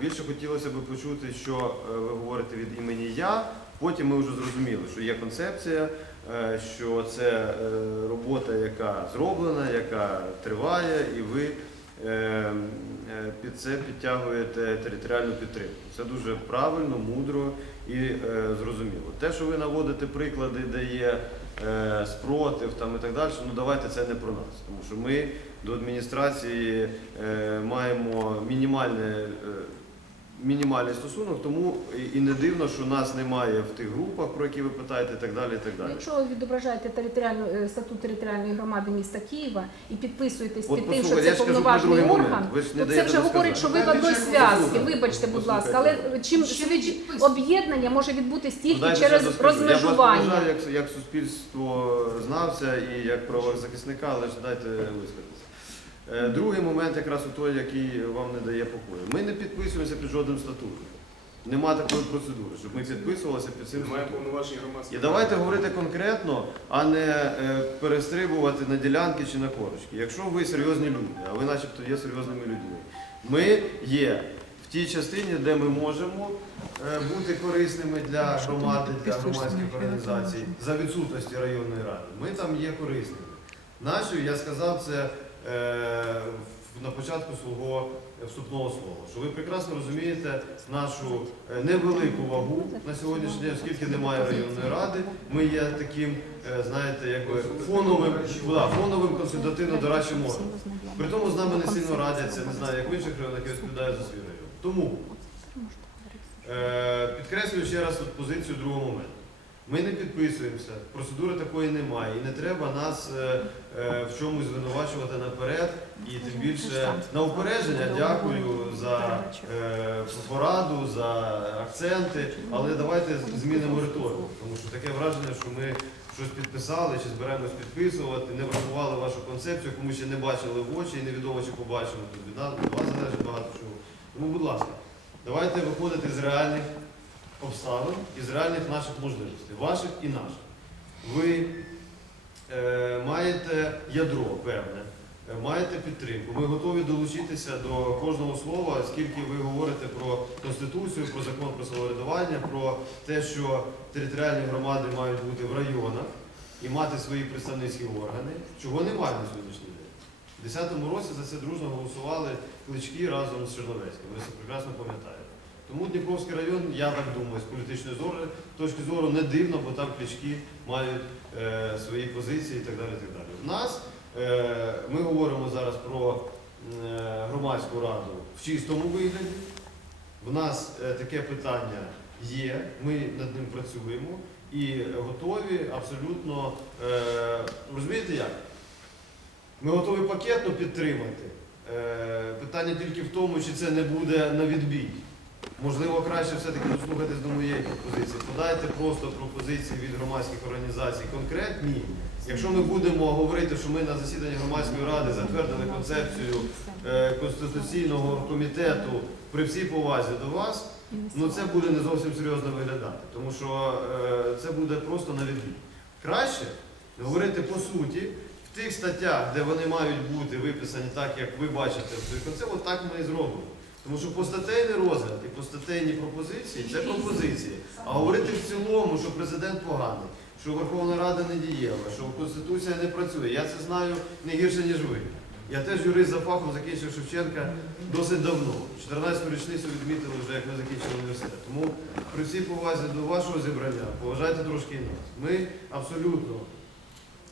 Більше хотілося б почути, що е, ви говорите від імені я. Потім ми вже зрозуміли, що є концепція, е, що це е, робота, яка зроблена, яка триває, і ви під це підтягуєте територіальну підтримку. Це дуже правильно, мудро і зрозуміло. Те, що ви наводите приклади, де є спротив там і так далі, ну давайте це не про нас, тому що ми до адміністрації маємо мінімальне. Мінімальний стосунок, тому і- не дивно, що нас немає в тих групах, про які ви питаєте, і так далі. І так далі. Якщо ви відображаєте територіальну е, статут територіальної громади міста Києва і підписуєтесь От під тим, що це повноважний орган. Ви ж не то це вже говорить, що ви в одній зв'язці. Вибачте, будь ласка, але чим швидше об'єднання може відбутися Ну, тільки дайте через ще доскажу. Я вас розмежування. як, як суспільство знавця і як правозахисника, але ж дайте висказатися. Е, Другий момент якраз у той, який вам не дає покою. Ми не підписуємося під жодним статутом. Нема такої процедури, щоб ми підписувалися під цим Немає статутом. повноважень громадських. І давайте говорити конкретно, а не е, перестрибувати на ділянки чи на корочки. Якщо ви серйозні люди, а ви начебто є серйозними людьми, ми є в тій частині, де ми можемо е, бути корисними для громади, для громадських організацій за відсутності районної ради. Ми там є корисними. Нашою я сказав це на початку свого вступного слова, що ви прекрасно розумієте нашу е, невелику вагу на сьогоднішній день, оскільки немає районної ради. Ми є таким, е, знаєте, якби фоновим, да, фоновим консультативно-дорадчим органом. При тому з нами не сильно радяться, не знаю, як в інших районах, які відповідають за свій район. Тому е, підкреслюю ще раз позицію другого моменту. Ми не підписуємося, процедури такої немає, і не треба нас е, е, в чомусь звинувачувати наперед. І тим більше на упередження дякую за е, пораду, за акценти, але давайте змінимо риторику, тому що таке враження, що ми щось підписали чи збираємось підписувати, не врахували вашу концепцію, комусь ще не бачили в очі і невідомо чи побачимо. Тут від нас від вас залежить багато чого. Тому, будь ласка, давайте виходити з реальних обставин і з реальних наших можливостей, ваших і наших. Ви е, маєте ядро певне, е, маєте підтримку. Ми готові долучитися до кожного слова, оскільки ви говорите про Конституцію, про закон про самоврядування, про те, що територіальні громади мають бути в районах і мати свої представницькі органи, чого немає на сьогоднішній день. У 2010 році за це дружно голосували клички разом з Черновецьким. Ви це прекрасно пам'ятаєте. Тому Дніпровський район, я так думаю, з політичної зору, точки зору не дивно, бо там клички мають е, свої позиції і так далі. Так далі. В нас е, ми говоримо зараз про е, громадську раду в чистому вигляді. В нас е, таке питання є, ми над ним працюємо і готові абсолютно е, розумієте як? Ми готові пакетно підтримати. Е, питання тільки в тому, чи це не буде на відбій. Можливо, краще все-таки дослухатись до моєї пропозиції. Подайте просто пропозиції від громадських організацій конкретні. Якщо ми будемо говорити, що ми на засіданні громадської ради затвердили концепцію е, конституційного комітету при всій повазі до вас, ну це буде не зовсім серйозно виглядати, тому що е, це буде просто на відбій. Краще говорити по суті в тих статтях, де вони мають бути виписані так, як ви бачите в своїй концепції, от ми і зробимо. Тому що постатейний розгляд і постатейні пропозиції це пропозиції. А говорити в цілому, що президент поганий, що Верховна Рада не дієва, що Конституція не працює. Я це знаю не гірше, ніж ви. Я теж юрист за фахом закінчив Шевченка досить давно. 14-ту річницю відмітили вже, як ми закінчили університет. Тому при всій повазі до вашого зібрання поважайте трошки нас. Ми абсолютно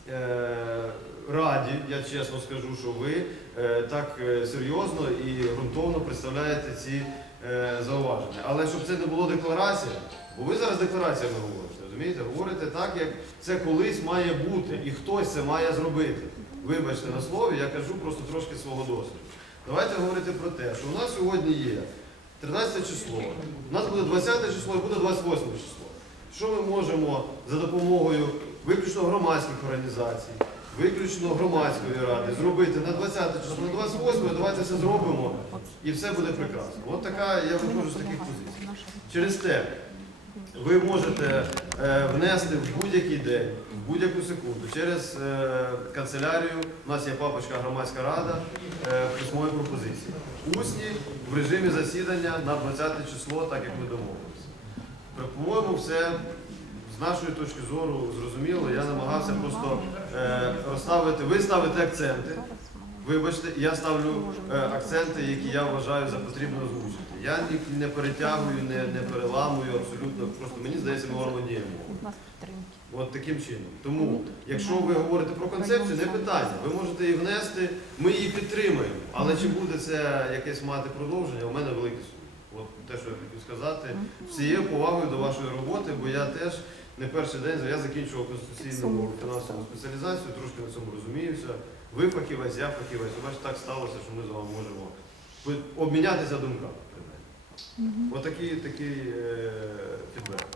е, раді, я чесно скажу, що ви е, так е, серйозно і ґрунтовно представляєте ці е, зауваження. Але щоб це не було декларація, бо ви зараз деклараціями говорите, розумієте? Говорите так, як це колись має бути, і хтось це має зробити. Вибачте на слові, я кажу просто трошки свого досвіду. Давайте говорити про те, що у нас сьогодні є 13 число, у нас буде 20 число і буде 28 число. Що ми можемо за допомогою виключно громадських організацій, виключно громадської ради зробити на 20 число, на 28 давайте це зробимо і все буде прекрасно. От така, я виходжу з таких позицій. Через те ви можете е, внести в будь-який день, в будь-яку секунду через е, канцелярію. У нас є папочка громадська рада е, письмові пропозиції. Усні в режимі засідання на 20 число, так як ми домовилися. По-моєму, все з нашої точки зору зрозуміло. Я намагався просто е, розставити, ви ставите акценти. Вибачте, я ставлю е, акценти, які я вважаю за потрібно озвучити. Я їх не перетягую, не, не переламую абсолютно. Просто мені здається, ми говоримо однією мовою. От таким чином. Тому, якщо ви говорите про концепцію, не питання. Ви можете її внести, ми її підтримаємо. Але чи буде це якесь мати продовження, у мене великий сумнів. От те, що я хотів сказати, всією повагою до вашої роботи, бо я теж не перший день я закінчував конституційну фінансову спеціалізацію, трошки на цьому розуміюся. Ви фахівець, я фахівець. Бачите, так сталося, що ми з вами можемо обмінятися думками. Отакий такий, е, фідбек.